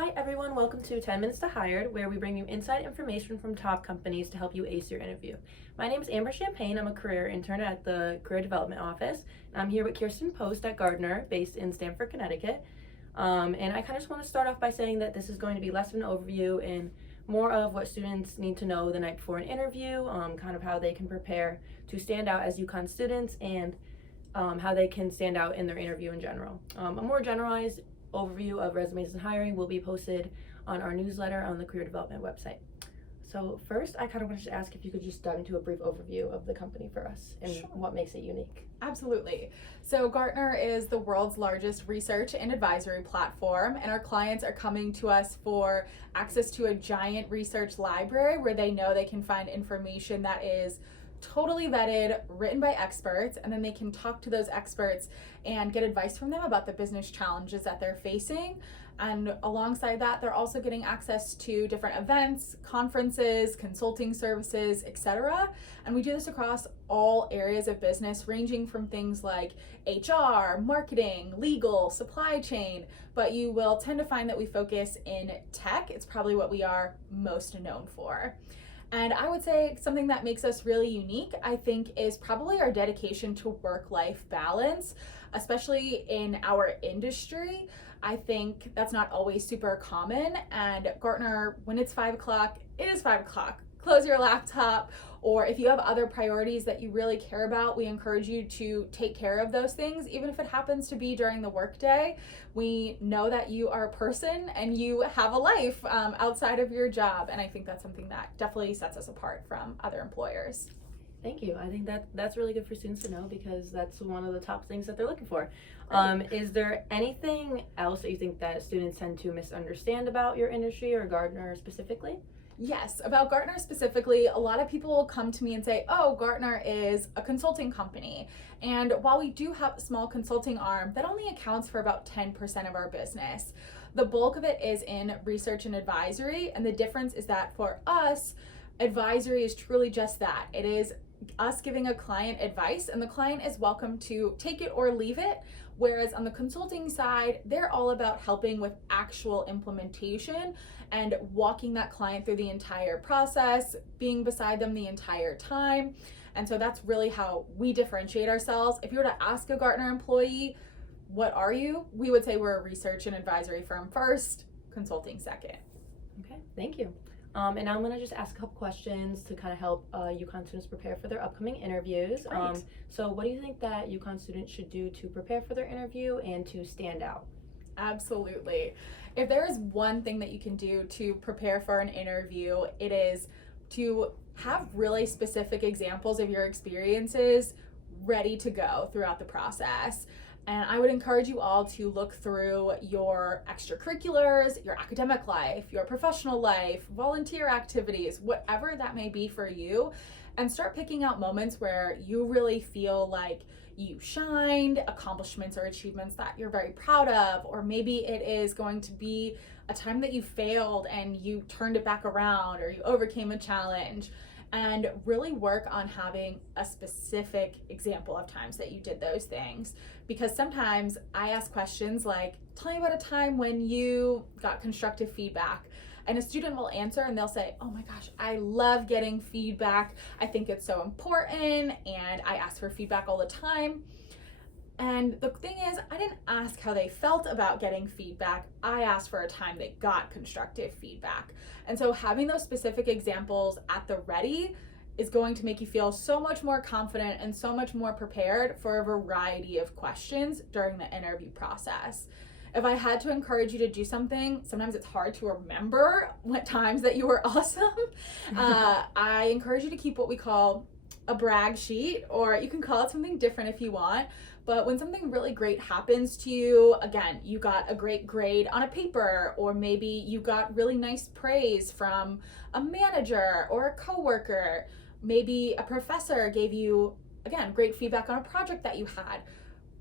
Hi everyone, welcome to 10 Minutes to Hired, where we bring you inside information from top companies to help you ace your interview. My name is Amber Champagne. I'm a career intern at the Career Development Office. And I'm here with Kiersten.post at Gartner, based in Stamford, Connecticut. And I kind of just want to start off by saying that this is going to be less of an overview and more of what students need to know the night before an interview, kind of how they can prepare to stand out as UConn students, and how they can stand out in their interview in general. A more generalized overview of resumes and hiring will be posted on our newsletter on the Career Development website. So first, I kind of wanted to ask if you could just dive into a brief overview of the company for us and what makes it unique. Absolutely. So Gartner is the world's largest research and advisory platform, and our clients are coming to us for access to a giant research library where they know they can find information that is totally vetted, written by experts, and then they can talk to those experts and get advice from them about the business challenges that they're facing. And alongside that, they're also getting access to different events, conferences, consulting services, etc. And we do this across all areas of business, ranging from things like HR, marketing, legal, supply chain, but you will tend to find that we focus in tech. It's probably what we are most known for. And I would say something that makes us really unique, I think, is probably our dedication to work-life balance, especially in our industry. I think that's not always super common. And Gartner, when it's 5 o'clock, it is 5 o'clock. Close your laptop, or if you have other priorities that you really care about, we encourage you to take care of those things, even if it happens to be during the workday. We know that you are a person and you have a life outside of your job, and I think that's something that definitely sets us apart from other employers. Thank you. I think that's really good for students to know, because that's one of the top things that they're looking for. Is there anything else that you think that students tend to misunderstand about your industry or Gartner specifically? Yes, about Gartner specifically, a lot of people will come to me and say, oh, Gartner is a consulting company. And while we do have a small consulting arm, that only accounts for about 10% of our business. The bulk of it is in research and advisory. And the difference is that for us, advisory is truly just that. It is us giving a client advice, and the client is welcome to take it or leave it. Whereas on the consulting side, they're all about helping with actual implementation and walking that client through the entire process, being beside them the entire time. And so that's really how we differentiate ourselves. If you were to ask a Gartner employee, what are you? We would say we're a research and advisory firm first, consulting second. Okay, thank you. And now I'm going to just ask a couple questions to kind of help UConn students prepare for their upcoming interviews. So what do you think that UConn students should do to prepare for their interview and to stand out? Absolutely. If there is one thing that you can do to prepare for an interview, it is to have really specific examples of your experiences ready to go throughout the process. And I would encourage you all to look through your extracurriculars, your academic life, your professional life, volunteer activities, whatever that may be for you, and start picking out moments where you really feel like you shined, accomplishments or achievements that you're very proud of, or maybe it is going to be a time that you failed and you turned it back around, or you overcame a challenge. And really work on having a specific example of times that you did those things. Because sometimes I ask questions like, tell me about a time when you got constructive feedback. And a student will answer and they'll say, oh my gosh, I love getting feedback. I think it's so important, and I ask for feedback all the time. And the thing is, I didn't ask how they felt about getting feedback. I asked for a time they got constructive feedback. And so having those specific examples at the ready is going to make you feel so much more confident and so much more prepared for a variety of questions during the interview process. If I had to encourage you to do something, sometimes it's hard to remember what times that you were awesome. I encourage you to keep what we call a brag sheet, or you can call it something different if you want. But when something really great happens to you, again, you got a great grade on a paper, or maybe you got really nice praise from a manager or a coworker, maybe a professor gave you, again, great feedback on a project that you had.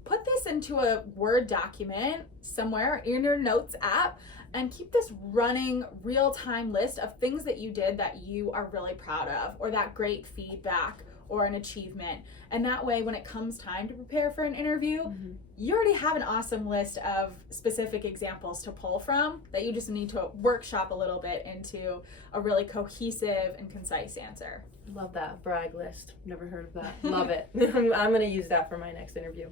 Put this into a Word document somewhere in your notes app and keep this running real-time list of things that you did that you are really proud of, or that great feedback, or an achievement. And that way, when it comes time to prepare for an interview, Mm-hmm. you already have an awesome list of specific examples to pull from that you just need to workshop a little bit into a really cohesive and concise answer. Love that brag list. Never heard of that. Love it. I'm going to use that for my next interview.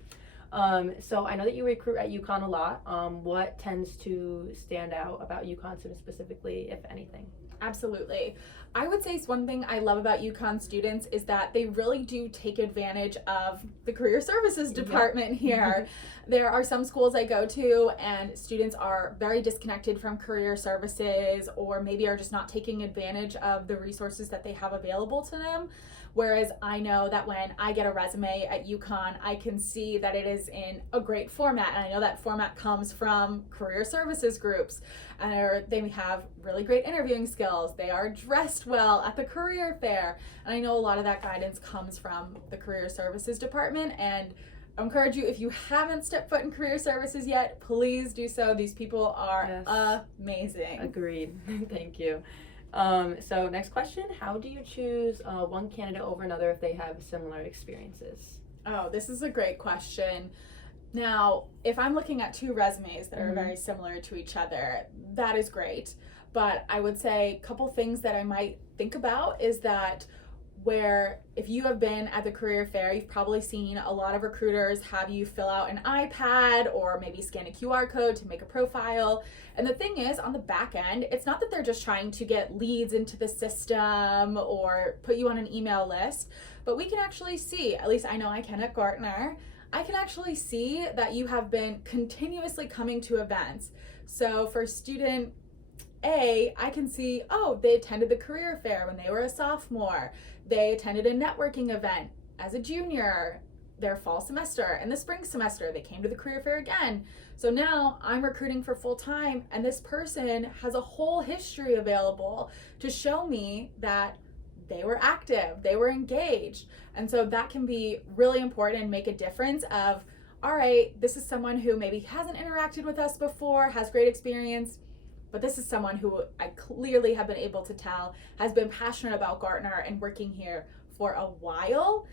So I know that you recruit at UConn a lot. What tends to stand out about UConn students specifically, if anything? Absolutely. I would say one thing I love about UConn students is that they really do take advantage of the career services department here. There are some schools I go to and students are very disconnected from career services, or maybe are just not taking advantage of the resources that they have available to them. Whereas I know that when I get a resume at UConn, I can see that it is in a great format. And I know that format comes from career services groups. And they have really great interviewing skills. They are dressed well at the career fair. And I know a lot of that guidance comes from the career services department. And I encourage you, if you haven't stepped foot in career services yet, please do so. These people are amazing. Agreed. Thank you. So next question, how do you choose one candidate over another if they have similar experiences? Oh, this is a great question. Now, if I'm looking at two resumes that are very similar to each other, that is great. But I would say a couple things that I might think about is that where if you have been at the career fair, you've probably seen a lot of recruiters have you fill out an iPad or maybe scan a QR code to make a profile. And the thing is, on the back end, it's not that they're just trying to get leads into the system or put you on an email list, but we can actually see, at least I know I can at Gartner, I can actually see that you have been continuously coming to events. So for student A, I can see, oh, they attended the career fair when they were a sophomore. They attended a networking event as a junior, their fall semester, and the spring semester. They came to the career fair again. So now I'm recruiting for full time, and this person has a whole history available to show me that they were active, they were engaged. And so that can be really important and make a difference of, all right, this is someone who maybe hasn't interacted with us before, has great experience, but this is someone who I clearly have been able to tell has been passionate about Gartner and working here for a while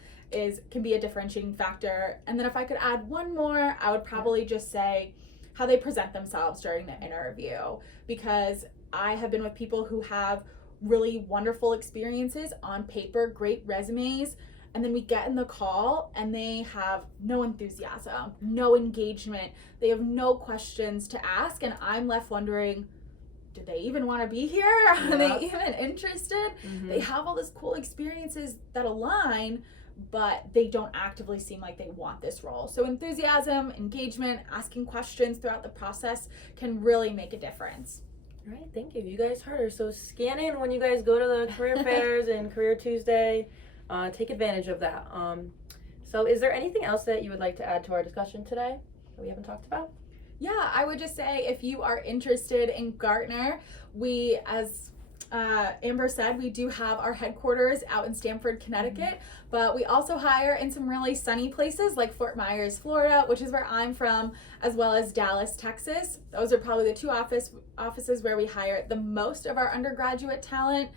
can be a differentiating factor. And then if I could add one more, I would probably just say how they present themselves during the interview, because I have been with people who have really wonderful experiences on paper, great resumes, and then we get in the call and they have no enthusiasm, no engagement, they have no questions to ask, and I'm left wondering, do they even want to be here? Are they even interested? They have all these cool experiences that align, but they don't actively seem like they want this role. So enthusiasm, engagement, asking questions throughout the process can really make a difference. All right, thank you. You guys heard her. So scan in when you guys go to the career fairs and Career Tuesday. Take advantage of that. So is there anything else that you would like to add to our discussion today that we haven't talked about? Yeah, I would just say if you are interested in Gartner, we, as Amber said, we do have our headquarters out in Stamford, Connecticut, but we also hire in some really sunny places like Fort Myers, Florida, which is where I'm from, as well as Dallas, Texas. Those are probably the two offices where we hire the most of our undergraduate talent.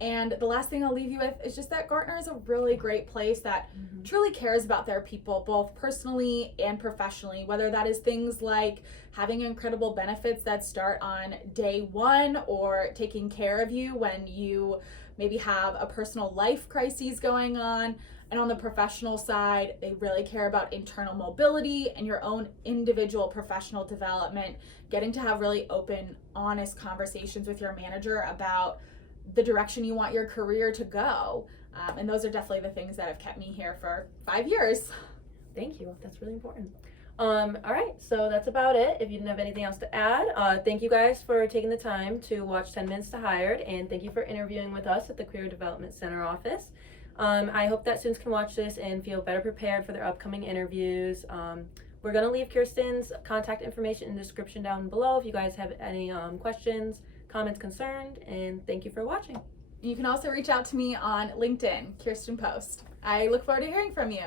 And the last thing I'll leave you with is just that Gartner is a really great place that truly cares about their people, both personally and professionally, whether that is things like having incredible benefits that start on day one, or taking care of you when you maybe have a personal life crisis going on. And on the professional side, they really care about internal mobility and your own individual professional development, getting to have really open, honest conversations with your manager about the direction you want your career to go. And those are definitely the things that have kept me here for 5 years. Thank you. That's really important. All right, so that's about it. If you didn't have anything else to add, thank you guys for taking the time to watch 10 Minutes to Hired, and thank you for interviewing with us at the Career Development Center office. I hope that students can watch this and feel better prepared for their upcoming interviews. We're going to leave Kirsten's contact information in the description down below if you guys have any questions, comments, concerned, and thank you for watching. You can also reach out to me on LinkedIn, Kiersten.post. I look forward to hearing from you.